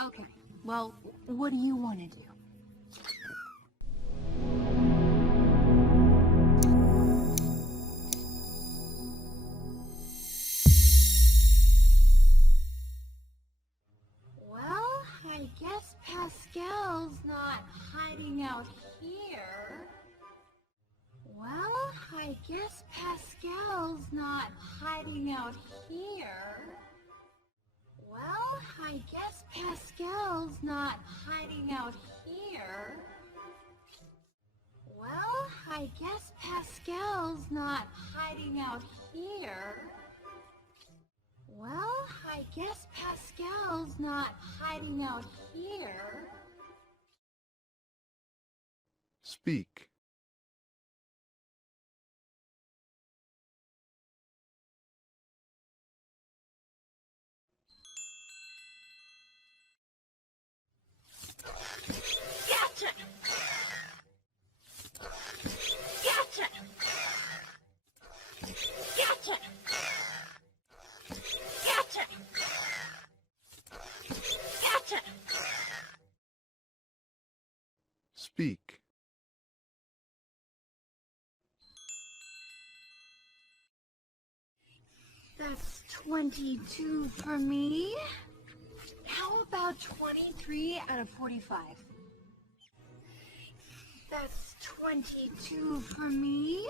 Okay, well, what do you want to do? Well, I guess Pascal's not hiding out here. Well, I guess Pascal's not hiding out here. Well, I guess Pascal's not hiding out here. Well, I guess Pascal's not hiding out here. Well, I guess Pascal's not hiding out here. Speak. Gotcha! Gotcha! Gotcha! Gotcha! Gotcha! Speak. That's 22 for me. How about 23 out of 45? That's 22 for me.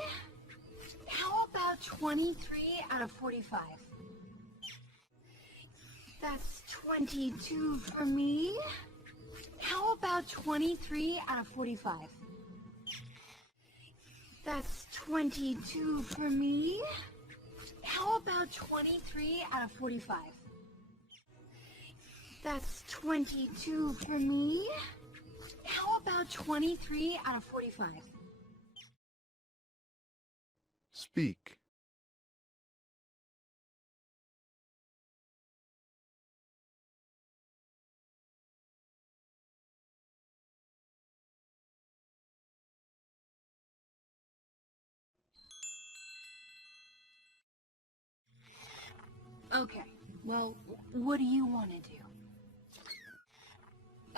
How about 23 out of 45? That's 22 for me. How about 23 out of 45? That's 22 for me. How about 23 out of 45? That's 22 for me. How about 23 out of 45? Speak. Okay, well, what do you want to do?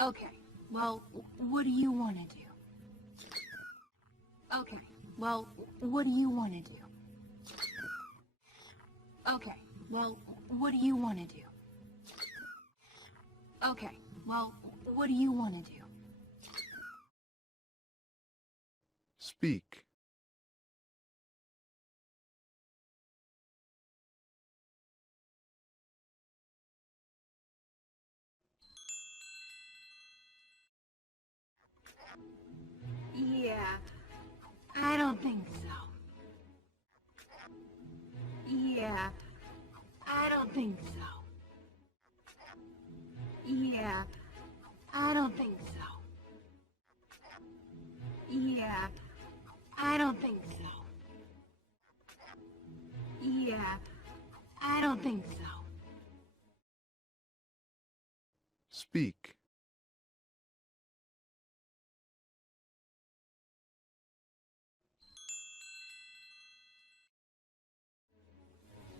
Okay, well, what do you want to do? Okay, well, what do you want to do? Okay, well, what do you want to do? Okay, well, what do you want to do? Speak. Yeah, I don't think so. Yeah, I don't think so. Yeah, I don't think so. Yeah, I don't think so. Yeah, I don't think so. Speak.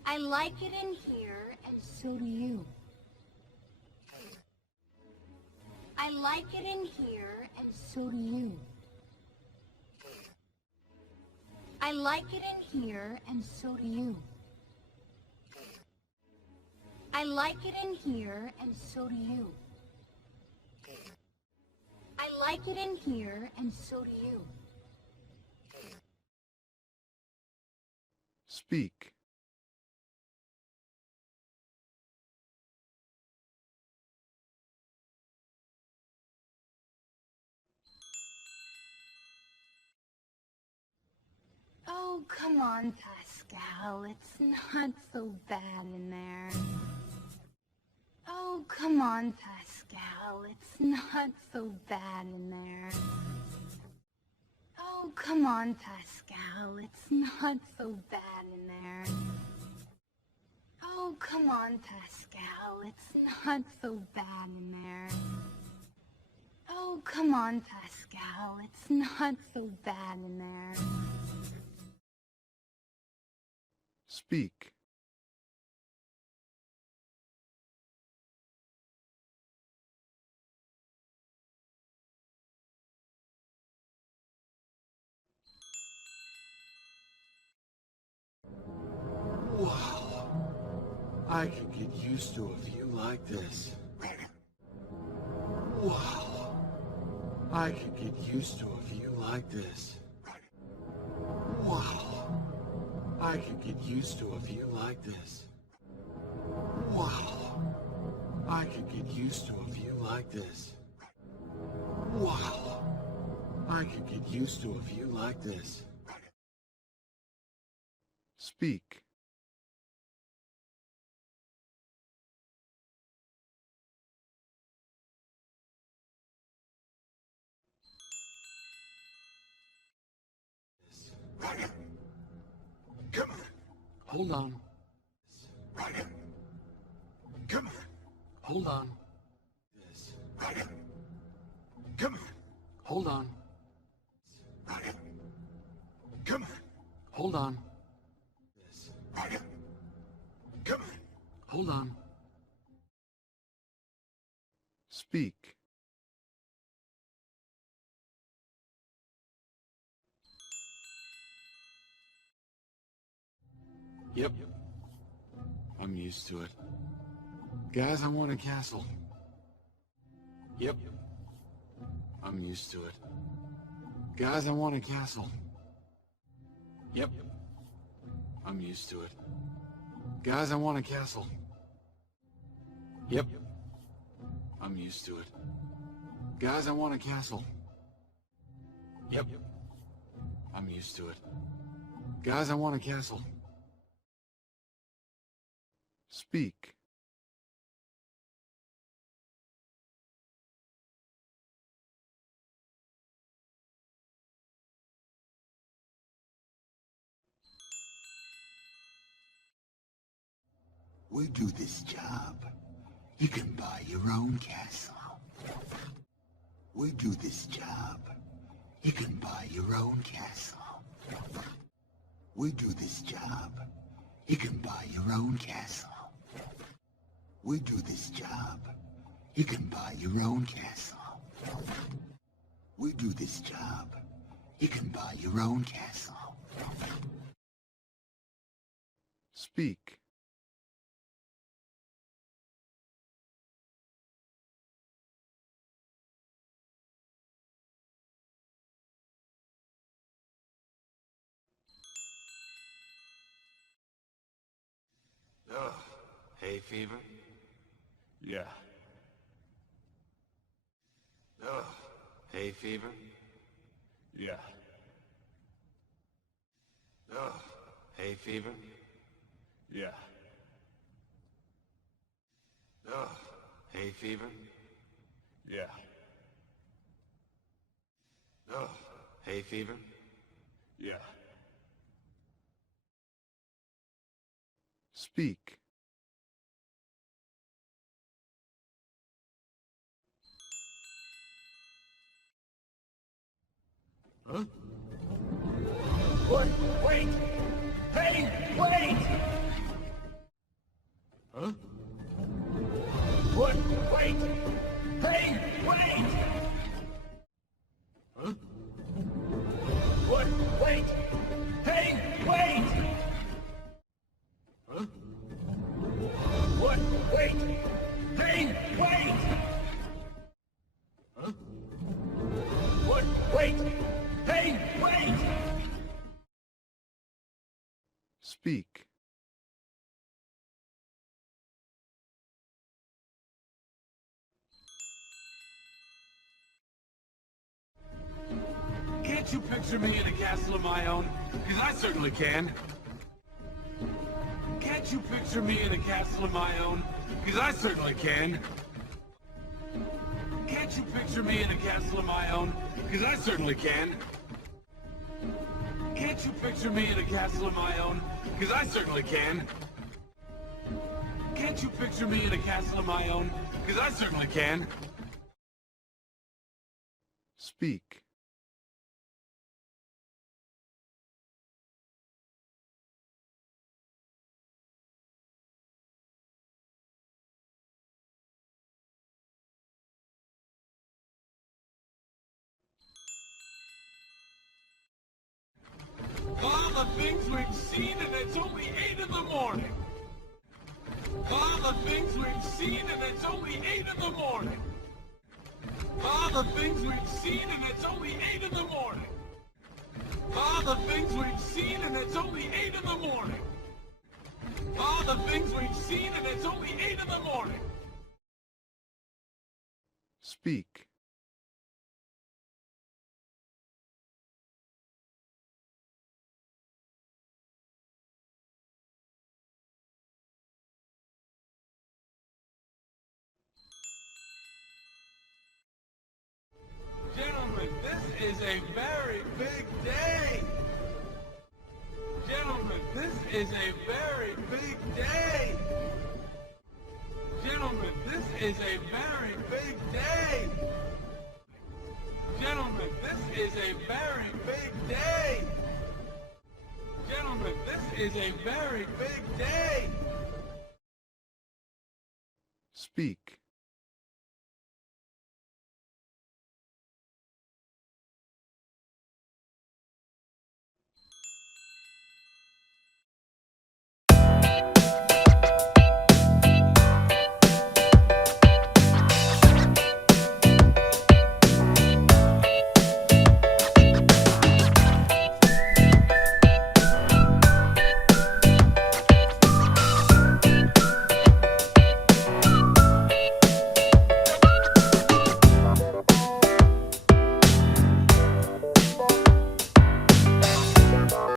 I like it in here, and so do you. I like it in here, and so do you. I like it in here, and so do you. I like it in here, and so do you. I like it in here, and so do you. Speak. Oh, come on, Pascal. It's not so bad in there. Oh, come on, Pascal. It's not so bad in there. Oh, come on, Pascal. It's not so bad in there. Oh, come on, Pascal. It's not so bad in there. Oh, come on, Pascal. It's not so bad in there. Speak. I could get used to a view like this. Wow. I could get used to a view like this. Wow. I could get used to a view like this. Wow. I could get used to a view like this. Wow. I could get used to a view like this. Speak. Come on. Hold on. Come on. Hold on. This. Come on. Hold on. Come on. Hold on. This. Come on. Hold on. Speak. Yep. I'm used to it. Guys, I want a castle. Yep. I'm used to it. Guys, I want a castle. Yep. I'm used to it. Guys, I want a castle. Yep. I'm used to it. Guys, I want a castle. Yep. I'm used to it. Guys, I want a castle. Speak. We do this job. You can buy your own castle. We do this job. You can buy your own castle. We do this job. You can buy your own castle. We do this job. You can buy your own castle. We do this job. You can buy your own castle. Speak. Ugh, hay fever? Yeah. Ugh, hay fever? Yeah. Ugh, hay fever? Yeah. Ugh, hay fever? Yeah. Ugh, hay fever? Yeah. Speak. Huh? What? Wait! Hey, wait! Huh? What? Wait! Hey, wait! Huh? What? Wait! Hey, wait! Huh? What? Wait! Hey, wait! Huh? What? Wait! Hey, wait! Speak. Can't you picture me in a castle of my own? Because I certainly can. Can't you picture me in a castle of my own? Because I certainly can. Can't you picture me in a castle of my own? Because I certainly can. Can't you picture me in a castle of my own? Because I certainly can. Can't you picture me in a castle of my own? Because I certainly can. Speak. All the things we've seen, and it's only 8 in the morning. we've seen and it's only 8 in the morning. All the things we've seen and it's only 8 in the morning. All the things we've seen and it's only 8 in the morning. All the things we've seen and it's only 8 in the morning. Speak. Gentlemen, this is a very big day. Gentlemen, this is a very big day. Gentlemen, this is a very big day. Gentlemen, this is a very big day. Gentlemen, this is a very big day. Speak.